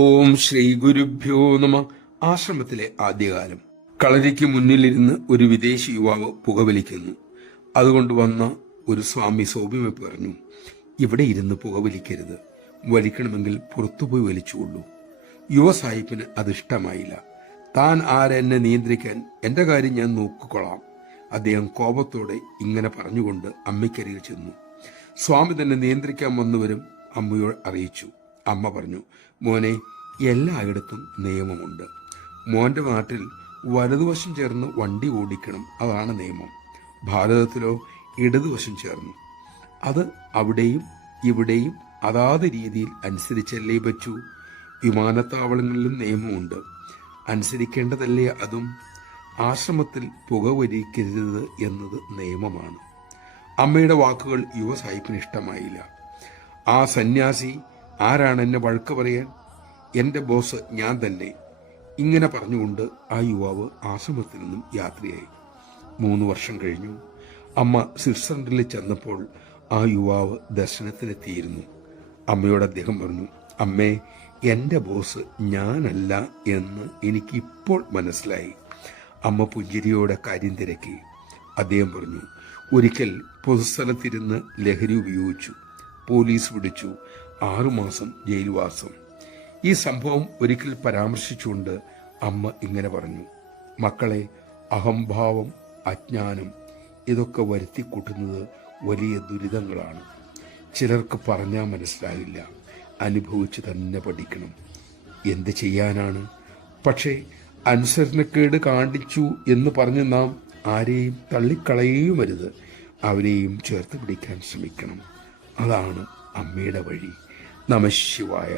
ഓം ശ്രീ ഗുരുഭ്യോ നമ. ആശ്രമത്തിലെ ആദ്യകാലം. കളരിക്ക് മുന്നിലിരുന്ന് ഒരു വിദേശി യുവാവ് പുകവലിക്കുന്നു. അതുകൊണ്ട് വന്ന ഒരു സ്വാമി സൗമ്യമായി പറഞ്ഞു, ഇവിടെ ഇരുന്ന് പുകവലിക്കരുത്, വലിക്കണമെങ്കിൽ പുറത്തുപോയി വലിച്ചുകൊള്ളൂ. യുവ സാഹിബിന് അതിഷ്ടമായില്ല. താൻ ആരെന്നെ നിയന്ത്രിക്കാൻ, എന്റെ കാര്യം ഞാൻ നോക്കിക്കൊള്ളാം. അദ്ദേഹം കോപത്തോടെ ഇങ്ങനെ പറഞ്ഞുകൊണ്ട് അമ്മയ്ക്കരികിൽ ചെന്നു. സ്വാമി തന്നെ നിയന്ത്രിക്കാൻ വന്നവരും അമ്മയോട് അറിയിച്ചു. അമ്മ പറഞ്ഞു, മോനെ, എല്ലായിടത്തും നിയമമുണ്ട്. മോന്റെ നാട്ടിൽ വലതുവശം ചേർന്ന് വണ്ടി ഓടിക്കണം, അതാണ് നിയമം. ഭാരതത്തിലോ ഇടതുവശം ചേർന്നു. അത് അവിടെയും ഇവിടെയും അതാത് രീതിയിൽ അനുസരിച്ചല്ലേ പറ്റൂ. വിമാനത്താവളങ്ങളിലും നിയമമുണ്ട്, അനുസരിക്കേണ്ടതല്ലേ അതും. ആശ്രമത്തിൽ പുകവലിക്കരുത് എന്നത് നിയമമാണ്. അമ്മയുടെ വാക്കുകൾ യുവ സാഹിബിന് ഇഷ്ടമായില്ല. ആ സന്യാസി ആരാണ് എന്നെ വഴക്ക് പറയാൻ? എൻ്റെ ബോസ് ഞാൻ തന്നെ. ഇങ്ങനെ പറഞ്ഞുകൊണ്ട് ആ യുവാവ് ആശ്രമത്തിൽ നിന്നും യാത്രയായി. 3 വർഷം കഴിഞ്ഞു. അമ്മ സ്വിറ്റ്സർലൻഡിൽ ചെന്നപ്പോൾ ആ യുവാവ് ദർശനത്തിനെത്തിയിരുന്നു. അമ്മയോട് അദ്ദേഹം പറഞ്ഞു, അമ്മേ, എൻ്റെ ബോസ് ഞാനല്ല എന്ന് എനിക്കിപ്പോൾ മനസ്സിലായി. അമ്മ പുഞ്ചിരിയോടെ കാര്യം തിരക്കി. അദ്ദേഹം പറഞ്ഞു, ഒരിക്കൽ പൊതുസ്ഥലത്തിരുന്ന് ലഹരി ഉപയോഗിച്ചു, പോലീസ് പിടിച്ചു, 6 മാസം ജയിൽവാസം. ഈ സംഭവം ഒരിക്കൽ പരാമർശിച്ചുകൊണ്ട് അമ്മ ഇങ്ങനെ പറഞ്ഞു, മക്കളെ, അഹംഭാവം, അജ്ഞാനം ഇതൊക്കെ വരുത്തിക്കൂട്ടുന്നത് വലിയ ദുരിതങ്ങളാണ്. ചിലർക്ക് പറഞ്ഞാൽ മനസ്സിലാകില്ല, അനുഭവിച്ച് തന്നെ പഠിക്കണം. എന്ത് ചെയ്യാനാണ്? പക്ഷേ അനുസരണക്കേട് കാണിച്ചു എന്ന് പറഞ്ഞ് നാം ആരെയും തള്ളിക്കളയുമരുത്, അവരെയും ചേർത്ത് പിടിക്കാൻ ശ്രമിക്കണം. അതാണ് അമ്മയുടെ വഴി. നമഃശിവായ.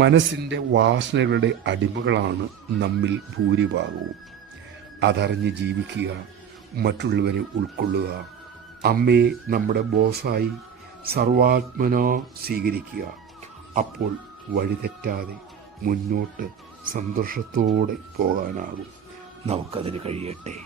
മനസ്സിൻ്റെ വാസനകളുടെ അടിമകളാണ് നമ്മിൽ ഭൂരിഭാഗവും. അതറിഞ്ഞ് ജീവിക്കുക, മറ്റുള്ളവരെ ഉൾക്കൊള്ളുക. അമ്മയെ നമ്മുടെ ബോസായി സർവാത്മനാ സ്വീകരിക്കുക. അപ്പോൾ വഴിതെറ്റാതെ മുന്നോട്ട് സന്തോഷത്തോടെ പോകാനാകും. നമുക്കതിന് കഴിയട്ടെ.